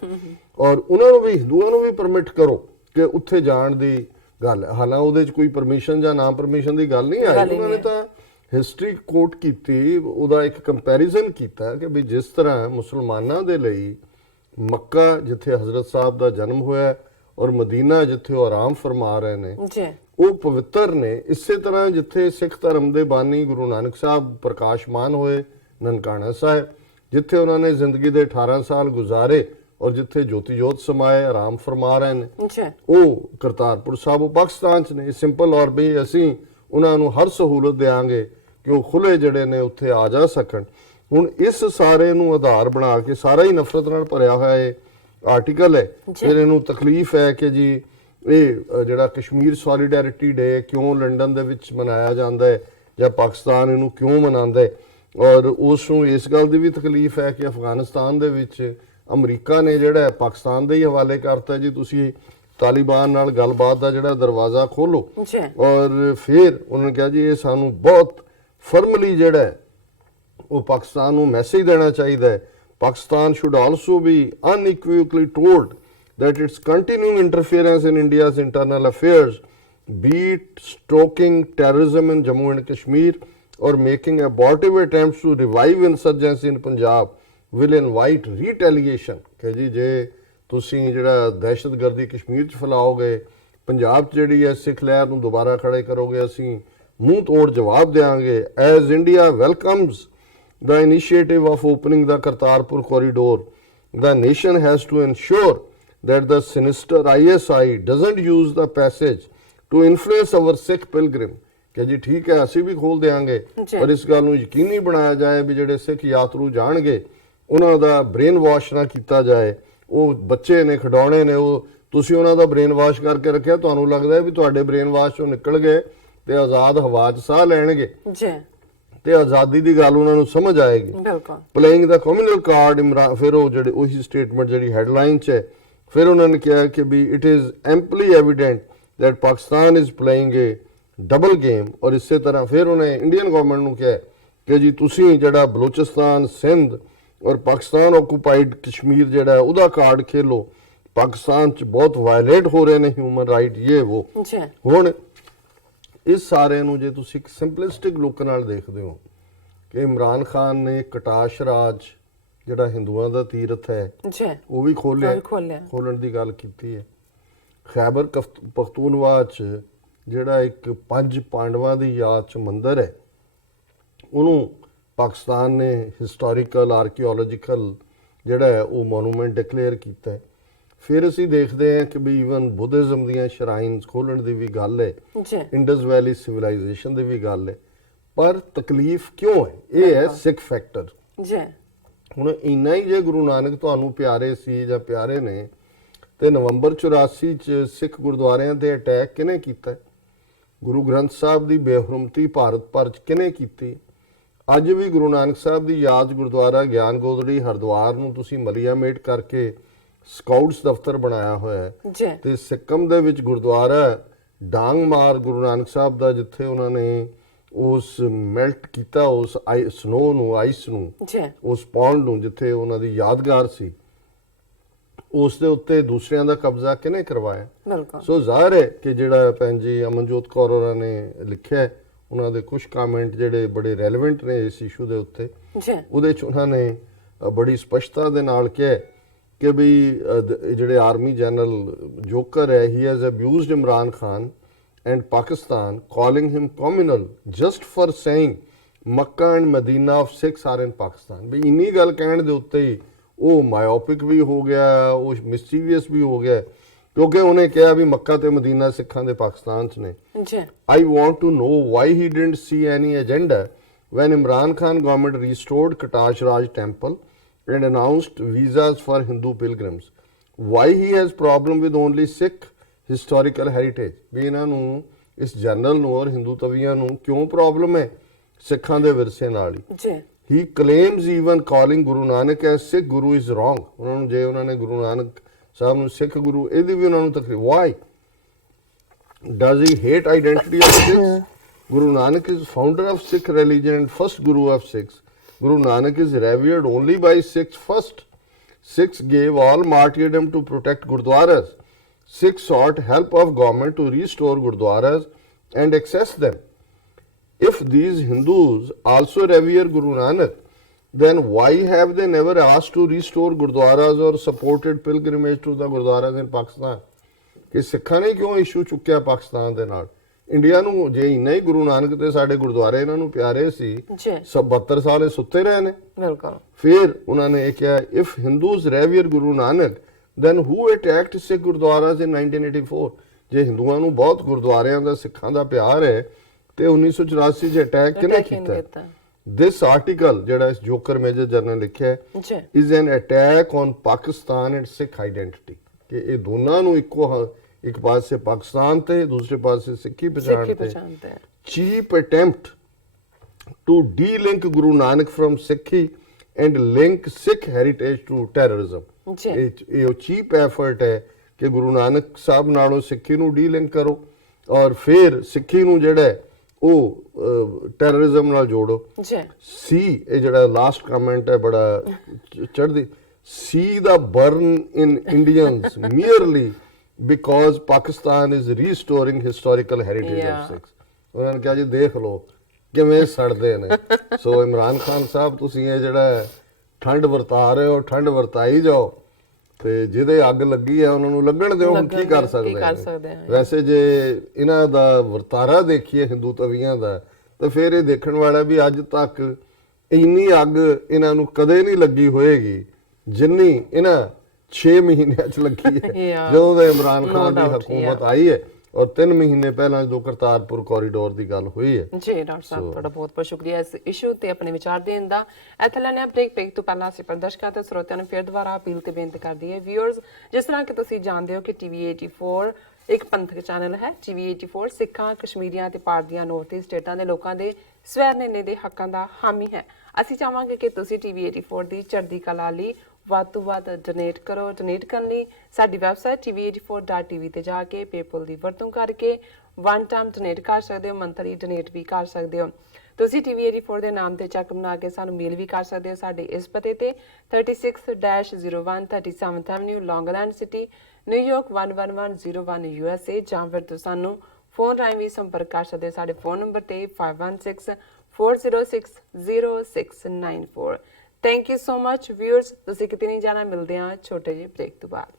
ਔਰ ਉਹਨਾਂ ਨੂੰ ਵੀ, ਹਿੰਦੂਆਂ ਨੂੰ ਵੀ ਪਰਮਿਟ ਕਰੋ ਕਿ ਉੱਥੇ ਜਾਣ ਦੀ ਗੱਲ ਹੈ। ਹਾਲਾਂ ਉਹਦੇ 'ਚ ਕੋਈ ਪਰਮਿਸ਼ਨ ਜਾਂ ਨਾ ਪਰਮਿਸ਼ਨ ਦੀ ਗੱਲ ਨਹੀਂ ਆਈ। ਉਹਨਾਂ ਨੇ ਤਾਂ ਹਿਸਟਰੀ ਕੋਟ ਕੀਤੀ, ਉਹਦਾ ਇੱਕ ਕੰਪੈਰੀਜ਼ਨ ਕੀਤਾ ਕਿ ਵੀ ਜਿਸ ਤਰ੍ਹਾਂ ਮੁਸਲਮਾਨਾਂ ਦੇ ਲਈ ਮੱਕਾ ਜਿੱਥੇ ਹਜ਼ਰਤ ਸਾਹਿਬ ਦਾ ਜਨਮ ਹੋਇਆ ਔਰ ਮਦੀਨਾ ਜਿੱਥੇ ਉਹ ਆਰਾਮ ਫਰਮਾ ਰਹੇ ਨੇ ਜੀ, ਉਹ ਪਵਿੱਤਰ ਨੇ, ਇਸੇ ਤਰ੍ਹਾਂ ਜਿੱਥੇ ਸਿੱਖ ਧਰਮ ਦੇ ਬਾਨੀ ਗੁਰੂ ਨਾਨਕ ਸਾਹਿਬ ਪ੍ਰਕਾਸ਼ਮਾਨ ਹੋਏ ਨਨਕਾਣਾ ਸਾਹਿਬ, ਜਿੱਥੇ ਉਹਨਾਂ ਨੇ ਜ਼ਿੰਦਗੀ ਦੇ 18 ਸਾਲ ਗੁਜ਼ਾਰੇ ਔਰ ਜਿੱਥੇ ਜੋਤੀ ਜੋਤ ਸਮਾਏ ਆਰਾਮ ਫਰਮਾ ਰਹੇ ਨੇ, ਜੀ, ਉਹ ਕਰਤਾਰਪੁਰ ਸਾਹਿਬ ਉਹ ਪਾਕਿਸਤਾਨ 'ਚ ਨੇ। ਸਿੰਪਲ ਔਰ ਵੀ ਅਸੀਂ ਉਹਨਾਂ ਨੂੰ ਹਰ ਸਹੂਲਤ ਦੇਵਾਂਗੇ ਕਿ ਉਹ ਖੁੱਲੇ ਜਿਹੜੇ ਨੇ ਉੱਥੇ ਆ ਜਾ ਸਕਣ। ਹੁਣ ਇਸ ਸਾਰੇ ਨੂੰ ਆਧਾਰ ਬਣਾ ਕੇ ਸਾਰਾ ਹੀ ਨਫ਼ਰਤ ਨਾਲ ਭਰਿਆ ਹੋਇਆ ਇਹ ਆਰਟੀਕਲ ਹੈ। ਫਿਰ ਇਹਨੂੰ ਤਕਲੀਫ ਹੈ ਕਿ ਜੀ ਇਹ ਜਿਹੜਾ ਕਸ਼ਮੀਰ ਸੋਲੀਡੈਰਿਟੀ ਡੇ ਕਿਉਂ ਲੰਡਨ ਦੇ ਵਿੱਚ ਮਨਾਇਆ ਜਾਂਦਾ ਹੈ ਜਾਂ ਪਾਕਿਸਤਾਨ ਇਹਨੂੰ ਕਿਉਂ ਮਨਾਉਂਦਾ ਹੈ, ਔਰ ਉਸ ਨੂੰ ਇਸ ਗੱਲ ਦੀ ਵੀ ਤਕਲੀਫ ਹੈ ਕਿ ਅਫਗਾਨਿਸਤਾਨ ਦੇ ਵਿੱਚ ਅਮਰੀਕਾ ਨੇ ਜਿਹੜਾ ਪਾਕਿਸਤਾਨ ਦੇ ਹੀ ਹਵਾਲੇ ਕਰਤਾ ਜੀ ਤੁਸੀਂ ਤਾਲਿਬਾਨ ਨਾਲ ਗੱਲਬਾਤ ਦਾ ਜਿਹੜਾ ਦਰਵਾਜ਼ਾ ਖੋਲੋ। ਔਰ ਫਿਰ ਉਹਨਾਂ ਨੇ ਕਿਹਾ ਜੀ ਇਹ ਸਾਨੂੰ ਬਹੁਤ ਫਰਮਲੀ ਜਿਹੜਾ ਹੈ ਉਹ ਪਾਕਿਸਤਾਨ ਨੂੰ ਮੈਸੇਜ ਦੇਣਾ ਚਾਹੀਦਾ ਹੈ। Pakistan should also be unequivocally told that its continuing interference in India's internal affairs, be it stoking terrorism in Jammu and Kashmir or making abortive attempts to revive insurgency in Punjab, will invite retaliation। ਕਿ ਜੀ ਜੇ ਤੁਸੀਂ ਜਿਹੜਾ ਦਹਿਸ਼ਤਗਰਦੀ ਕਸ਼ਮੀਰ 'ਚ ਫੈਲਾਓਗੇ, ਪੰਜਾਬ 'ਚ ਜਿਹੜੀ ਹੈ ਸਿੱਖ ਲਹਿਰ ਨੂੰ ਦੁਬਾਰਾ ਖੜੇ ਕਰੋਗੇ, ਅਸੀਂ ਮੂੰਹ ਤੋੜ ਜਵਾਬ ਦੇਵਾਂਗੇ। As India welcomes the initiative of opening the Kartarpur corridor, the nation has to ensure that the sinister ISI doesn't use the passage to influence our Sikh pilgrim। ਕਿ ਜੀ ਠੀਕ ਹੈ ਅਸੀਂ ਵੀ ਖੋਲ ਦੇਵਾਂਗੇ, ਪਰ ਇਸ ਗੱਲ ਨੂੰ ਯਕੀਨੀ ਬਣਾਇਆ ਜਾਏ ਵੀ ਜਿਹੜੇ ਸਿੱਖ ਯਾਤਰੂ ਜਾਣਗੇ ਉਹਨਾਂ ਦਾ ਬ੍ਰੇਨ ਵਾਸ਼ ਨਾ ਕੀਤਾ ਜਾਏ। ਉਹ ਬੱਚੇ ਨੇ, ਖਿਡੌਣੇ ਨੇ, ਉਹ ਤੁਸੀਂ ਉਹਨਾਂ ਦਾ ਬ੍ਰੇਨ ਵਾਸ਼ ਕਰਕੇ ਰੱਖਿਆ, ਤੁਹਾਨੂੰ ਲੱਗਦਾ ਹੈ ਵੀ ਤੁਹਾਡੇ ਬ੍ਰੇਨ ਵਾਸ਼ ਚੋਂ ਨਿਕਲ ਗਏ ਤੇ ਆਜ਼ਾਦ ਹਵਾ 'ਚ ਸਾਹ ਲੈਣਗੇ ਜੀ, ਤੇ ਆਜ਼ਾਦੀ ਦੀ ਗੱਲ ਉਹਨਾਂ ਨੂੰ ਸਮਝ ਆਏਗੀ। ਬਿਲਕੁਲ। ਪਲੇਇੰਗ ਦਾ ਕਮਿਊਨਲ ਕਾਰਡ ਇਮਰਾਨ, ਫਿਰ ਉਹ ਜਿਹੜੇ ਉਹੀ ਸਟੇਟਮੈਂਟ ਜਿਹੜੀ ਹੈਡਲਾਈਨ 'ਚ ਹੈ, ਫਿਰ ਉਹਨਾਂ ਨੇ ਕਿਹਾ ਕਿ ਵੀ it is amply evident that Pakistan is playing a double game. ਔਰ ਇਸੇ ਤਰ੍ਹਾਂ ਫਿਰ ਉਹਨੇ ਇੰਡੀਅਨ ਗਵਰਨਮੈਂਟ ਨੂੰ ਕਿਹਾ ਕਿ ਜੀ ਤੁਸੀਂ ਜਿਹੜਾ ਬਲੋਚਿਸਤਾਨ, ਸਿੰਧ ਔਰ ਪਾਕਿਸਤਾਨ ਆਕੂਪਾਈਡ ਕਸ਼ਮੀਰ ਜਿਹੜਾ ਉਹਦਾ ਕਾਰਡ ਖੇਲੋ, ਪਾਕਿਸਤਾਨ 'ਚ ਬਹੁਤ ਵਾਇਲੇਟ ਹੋ ਰਹੇ ਨੇ ਹਿਊਮਨ ਰਾਈਟ ਇਹ ਉਹ। ਹੁਣ ਇਸ ਸਾਰੇ ਨੂੰ ਜੇ ਤੁਸੀਂ ਇੱਕ ਸਿੰਪਲਿਸਟਿਕ ਲੁੱਕ ਨਾਲ ਦੇਖਦੇ ਹੋ ਕਿ ਇਮਰਾਨ ਖਾਨ ਨੇ ਕਟਾਸ਼ ਰਾਜ ਜਿਹੜਾ ਹਿੰਦੂਆਂ ਦਾ ਤੀਰਥ ਹੈ ਉਹ ਵੀ ਖੋਲਣ ਦੀ ਗੱਲ ਕੀਤੀ ਹੈ। ਖੈਬਰ ਪਖਤੂਨਵਾ 'ਚ ਜਿਹੜਾ ਇੱਕ 5 ਪਾਂਡਵਾਂ ਦੀ ਯਾਦ 'ਚ ਮੰਦਿਰ ਹੈ ਉਹਨੂੰ ਪਾਕਿਸਤਾਨ ਨੇ ਹਿਸਟੋਰੀਕਲ ਆਰਕੀਓਲੋਜੀਕਲ ਜਿਹੜਾ ਹੈ ਉਹ ਮੋਨੂਮੈਂਟ ਡਿਕਲੇਅਰ ਕੀਤਾ ਹੈ। ਫਿਰ ਅਸੀਂ ਦੇਖਦੇ ਹਾਂ ਕਿ ਵੀ ਈਵਨ ਬੁੱਧਿਜ਼ਮ ਦੀਆਂ ਸ਼ਰਾਈਨਸ ਖੋਲਣ ਦੀ ਵੀ ਗੱਲ ਹੈ, ਇੰਡਸ ਵੈਲੀ ਸਿਵਲਾਈਜੇਸ਼ਨ ਦੀ ਵੀ ਗੱਲ ਹੈ। ਪਰ ਤਕਲੀਫ ਕਿਉਂ ਹੈ? ਇਹ ਹੈ ਸਿੱਖ ਫੈਕਟਰ। ਹੁਣ ਇੰਨਾ ਹੀ ਜੇ ਗੁਰੂ ਨਾਨਕ ਤੁਹਾਨੂੰ ਪਿਆਰੇ ਸੀ ਜਾਂ ਪਿਆਰੇ ਨੇ ਤੇ ਨਵੰਬਰ 84 ਚ ਸਿੱਖ ਗੁਰਦੁਆਰਿਆਂ ਤੇ ਅਟੈਕ ਕਿਹਨੇ ਕੀਤਾ? ਗੁਰੂ ਗ੍ਰੰਥ ਸਾਹਿਬ ਦੀ ਬੇਹਰਮਤੀ ਭਾਰਤ ਭਰ ਚ ਕਿਹਨੇ ਕੀਤੀ? ਅੱਜ ਵੀ ਗੁਰੂ ਨਾਨਕ ਸਾਹਿਬ ਦੀ ਯਾਦ ਗੁਰਦੁਆਰਾ ਗਿਆਨ ਗੋਦੜੀ ਹਰਿਦੁਆਰ ਨੂੰ ਤੁਸੀਂ ਮਲੀਆ ਮੇਟ ਕਰਕੇ ਸਕਾਊਟਸ ਦਫ਼ਤਰ ਬਣਾਇਆ ਹੋਇਆ ਹੈ ਤੇ ਸਿੱਕਮ ਦੇ ਵਿੱਚ ਗੁਰਦੁਆਰਾ ਡਾਂਗ ਮਾਰ ਗੁਰੂ ਨਾਨਕ ਸਾਹਿਬ ਦਾ ਜਿੱਥੇ ਉਹਨਾਂ ਨੇ ਉਸ ਮੈਲਟ ਕੀਤਾ ਉਸ ਸਨੋ ਨੂੰ, ਆਈਸ ਨੂੰ, ਉਸ ਪੌਂਡ ਨੂੰ ਜਿੱਥੇ ਉਹਨਾਂ ਦੀ ਯਾਦਗਾਰ ਸੀ, ਉਸ ਦੇ ਉੱਤੇ ਦੂਸਰਿਆਂ ਦਾ ਕਬਜ਼ਾ ਕਿਹਨੇ ਕਰਵਾਇਆ? ਸੋ ਜ਼ਾਹਿਰ ਹੈ ਕਿ ਜਿਹੜਾ ਭੈਣ ਜੀ ਅਮਨਜੋਤ ਕੌਰ ਹੋਰਾਂ ਨੇ ਲਿਖਿਆ ਉਹਨਾਂ ਦੇ ਕੁਝ ਕਮੈਂਟ ਜਿਹੜੇ ਬੜੇ ਰੈਲੇਵੈਂਟ ਨੇ ਇਸ ਇਸ਼ੂ ਦੇ ਉੱਤੇ। ਉਹਦੇ 'ਚ ਉਹਨਾਂ ਨੇ ਬੜੀ ਸਪਸ਼ਟਤਾ ਦੇ ਨਾਲ ਕਿਹਾ ਕਿ ਵੀ ਜਿਹੜੇ ਆਰਮੀ ਜਨਰਲ ਜੋਕਰ ਹੈ, he has abused Imran Khan and Pakistan, calling him communal just for saying Makkah and Medina of Sikhs are in Pakistan। ਵੀ ਇੰਨੀ ਗੱਲ ਕਹਿਣ ਦੇ ਉੱਤੇ ਹੀ ਉਹ ਮਾਇਓਪਿਕ ਵੀ ਹੋ ਗਿਆ, ਉਹ ਮਿਸਚੀਵੀਅਸ ਵੀ ਹੋ ਗਿਆ, ਕਿਉਂਕਿ ਉਹਨੇ ਕਿਹਾ ਵੀ ਮੱਕਾ ਤੇ ਮਦੀਨਾ ਸਿੱਖਾਂ ਦੇ ਪਾਕਿਸਤਾਨ 'ਚ ਨੇ। I want to know why he didn't see any agenda when Imran Khan government restored Katash Raj temple and announced visas for Hindu pilgrims। Why he has problem with only Sikh historical heritage? ਵੀ ਇਹਨਾਂ ਨੂੰ ਇਸ general ਨੂੰ ਔਰ ਹਿੰਦੂ ਤਵੀਆਂ ਨੂੰ ਕਿਉਂ problem ਹੈ ਸਿੱਖਾਂ ਦੇ ਵਿਰਸੇ ਨਾਲ ਹੀ? He claims even calling Guru Nanak as Sikh Guru is wrong. ਉਹਨਾਂ ਨੂੰ ਜੇ ਉਹਨਾਂ ਨੇ ਗੁਰੂ ਨਾਨਕ ਸਾਹਿਬ ਨੂੰ ਸਿੱਖ ਗੁਰੂ ਇਹਦੀ ਵੀ ਉਹਨਾਂ ਨੂੰ ਤਕਲੀਫ। Why does he hate identity of Sikhs? Guru Nanak is founder of Sikh religion and first Guru of Sikhs. Guru Nanak is revered only by Sikhs first. Sikhs gave all martyrdom to protect Gurdwaras. Sikhs sought help of government to restore Gurdwaras and access them. If these Hindus also revere Guru Nanak, then why have they never asked to restore Gurdwaras or supported pilgrimage to the Gurdwaras in Pakistan? ਕਿ ਸਿੱਖਾਂ ਨੇ ਕਿਉਂ issue ਚੁੱਕਿਆ ਪਾਕਿਸਤਾਨ ਦੇ ਨਾਲ? India ਨੂੰ ਜੇ ਇੰਨਾ ਹੀ ਗੁਰੂ ਨਾਨਕ ਤੇ ਸਾਡੇ ਗੁਰਦੁਆਰੇ ਇਹਨਾਂ ਨੂੰ ਪਿਆਰੇ ਸੀ, ਜੀ 72 ਸਾਲ ਇਹ ਸੁੱਤੇ ਰਹੇ ਨੇ। ਬਿਲਕੁਲ। ਫਿਰ ਉਹਨਾਂ ਨੇ ਇਹ ਕਿਹਾ, if Hindus revere Guru Nanak then who attacked Sikh gurdwaras in 1984? ਜੇ ਹਿੰਦੂਆਂ ਨੂੰ ਬਹੁਤ ਗੁਰਦੁਆਰਿਆਂ ਦਾ ਸਿੱਖਾਂ ਦਾ ਪਿਆਰ ਹੈ ਤੇ 1984 ਚ ਅਟੈਕ ਕਿਹਨੇ ਕੀਤਾ? This article ਜਿਹੜਾ ਇਸ ਜੋਕਰ ਮੇਜਰ ਜਰਨਲ ਲਿਖਿਆ ਹੈ is an attack on Pakistan and Sikh identity, ਕਿ ਇਹ ਦੋਨਾਂ ਨੂੰ ਇੱਕ ਪਾਸੇ ਪਾਕਿਸਤਾਨ ਤੇ ਦੂਸਰੇ ਪਾਸੇ ਸਿੱਖੀ ਪਛਾਣ ਤੇ cheap attempt to de-link Guru Nanak from Sikhi and link Sikh heritage to terrorism. ਇਹ cheap effort ਹੈ ਕਿ ਗੁਰੂ ਨਾਨਕ ਸਾਹਿਬ ਨਾਲੋਂ ਸਿੱਖੀ ਨੂੰ ਡੀ-ਲਿੰਕ ਕਰੋ ਔਰ ਫਿਰ ਸਿੱਖੀ ਨੂੰ ਜਿਹੜਾ ਉਹ ਟੈਰਰਿਜ਼ਮ ਨਾਲ ਜੋੜੋ। ਸੀ ਇਹ ਜਿਹੜਾ ਲਾਸਟ ਕਮੈਂਟ ਹੈ ਬੜਾ ਚੜ੍ਹਦੀ, see the burn in Indians merely because Pakistan is restoring historical heritage of Sikhs. ਉਹਨਾਂ ਨੇ ਕਿਹਾ ਜੀ ਦੇਖ ਲਓ ਕਿਵੇਂ ਸੜਦੇ ਨੇ। ਸੋ ਇਮਰਾਨ ਖਾਨ ਸਾਹਿਬ ਤੁਸੀਂ ਇਹ ਜਿਹੜਾ ਠੰਡ ਵਰਤਾ ਰਹੇ ਹੋ, ਠੰਡ ਵਰਤਾਈ ਜਾਓ ਤੇ ਜਿਹਦੇ ਅੱਗ ਲੱਗੀ ਆ ਉਹਨਾਂ ਨੂੰ ਲੱਗਣ ਦਿਓ। ਹੁਣ ਕੀ ਕਰ ਸਕਦੇ ਆ? ਵੈਸੇ ਜੇ ਇਹਨਾਂ ਦਾ ਵਰਤਾਰਾ ਦੇਖੀਏ ਹਿੰਦੂ ਤਵੀਆਂ ਦਾ ਤਾਂ ਫਿਰ ਇਹ ਦੇਖਣ ਵਾਲਾ ਵੀ ਅੱਜ ਤੱਕ ਇੰਨੀ ਅੱਗ ਇਹਨਾਂ ਨੂੰ ਕਦੇ ਨਹੀਂ ਲੱਗੀ ਹੋਏਗੀ ਜਿੰਨੀ ਇਹਨਾਂ 6 ਮਹੀਨਿਆਂ 'ਚ ਲੱਗੀ ਹੈ ਜਦੋਂ ਦਾ ਇਮਰਾਨ ਖਾਨ ਦੀ ਹਕੂਮਤ ਆਈ ਹੈ ਔਰ 3 ਮਹੀਨੇ ਪਹਿਲਾਂ ਜਦੋਂ ਕਰਤਾਰਪੁਰ ਕੋਰੀਡੋਰ ਦੀ ਗੱਲ ਹੋਈ ਹੈ। ਜੀ ਡਾਕਟਰ ਸਾਹਿਬ ਤੁਹਾਡਾ ਬਹੁਤ ਬਹੁਤ ਸ਼ੁਕਰੀਆ ਇਸ ਇਸ਼ੂ ਤੇ ਆਪਣੇ ਵਿਚਾਰ ਦੇਣ ਦਾ। ਇੱਥੇ ਲੈਣੇ ਬ੍ਰੇਕ ਤੋਂ ਪਹਿਲਾਂ ਅਸੀਂ ਪ੍ਰਦਰਸ਼ਕਾਂ ਤੇ ਸਰੋਤਿਆਂ ਨੂੰ ਫਿਰ ਦੁਬਾਰਾ ਅਪੀਲ ਤੇ ਬੇਨਤੀ ਕਰਦੀ ਹੈ ਵਿਊਅਰਸ, ਜਿਸ ਤਰ੍ਹਾਂ ਕਿ ਤੁਸੀਂ ਜਾਣਦੇ ਹੋ ਕਿ TV 84 ਇੱਕ ਪੰਥਕ ਚੈਨਲ ਹੈ। TV 84 ਸਿੱਖਾਂ, ਕਸ਼ਮੀਰੀਆਂ ਤੇ ਭਾਰਤੀਆਂ ਨਾਰਥ ਈਸਟ ਸਟੇਟਾਂ ਦੇ ਲੋਕਾਂ ਦੇ ਸਵੈ ਨਿਰਣੇ ਦੇ ਹੱਕਾਂ ਦਾ ਹਾਮੀ ਹੈ। ਅਸੀਂ ਚਾਹਾਂਗੇ ਕਿ ਤੁਸੀਂ TV 84 ਦੀ ਚੜ੍ਹਦੀ ਕਲਾ ਲਈ ਵੱਧ ਤੋਂ ਵੱਧ ਡੋਨੇਟ ਕਰੋ। ਡੋਨੇਟ ਕਰਨ ਲਈ ਸਾਡੀ ਵੈਬਸਾਈਟ tv84.tv ਤੇ ਜਾ ਕੇ ਪੇਪਲ ਦੀ ਵਰਤੋਂ ਕਰਕੇ ਵਨ ਟਾਈਮ ਡੋਨੇਟ ਕਰ ਸਕਦੇ ਹੋ, ਮੰਥਲੀ ਡੋਨੇਟ ਵੀ ਕਰ ਸਕਦੇ ਹੋ। ਤੁਸੀਂ TV 84 ਦੇ ਨਾਮ ਤੇ ਚੈੱਕ ਬਣਾ ਕੇ ਸਾਨੂੰ ਮੇਲ ਵੀ ਕਰ ਸਕਦੇ ਹੋ ਸਾਡੇ ਇਸ ਪਤੇ ਤੇ 36-01 37th Avenue, Long Island City, New York 11101 USA, ਜਾਂ ਫਿਰ ਤੁਸੀਂ ਸਾਨੂੰ ਫੋਨ ਰਾਹੀਂ ਵੀ ਸੰਪਰਕ ਕਰ ਸਕਦੇ ਹੋ ਸਾਡੇ ਫੋਨ ਨੰਬਰ ਤੇ 5164060694। Thank you so much viewers, ਤੁਸੀਂ ਕਿਤੇ ਨਹੀਂ ਜਾਣਾ, ਮਿਲਦੇ ਹਾਂ ਛੋਟੇ ਜਿਹੇ ਬ੍ਰੇਕ ਤੋਂ ਬਾਅਦ।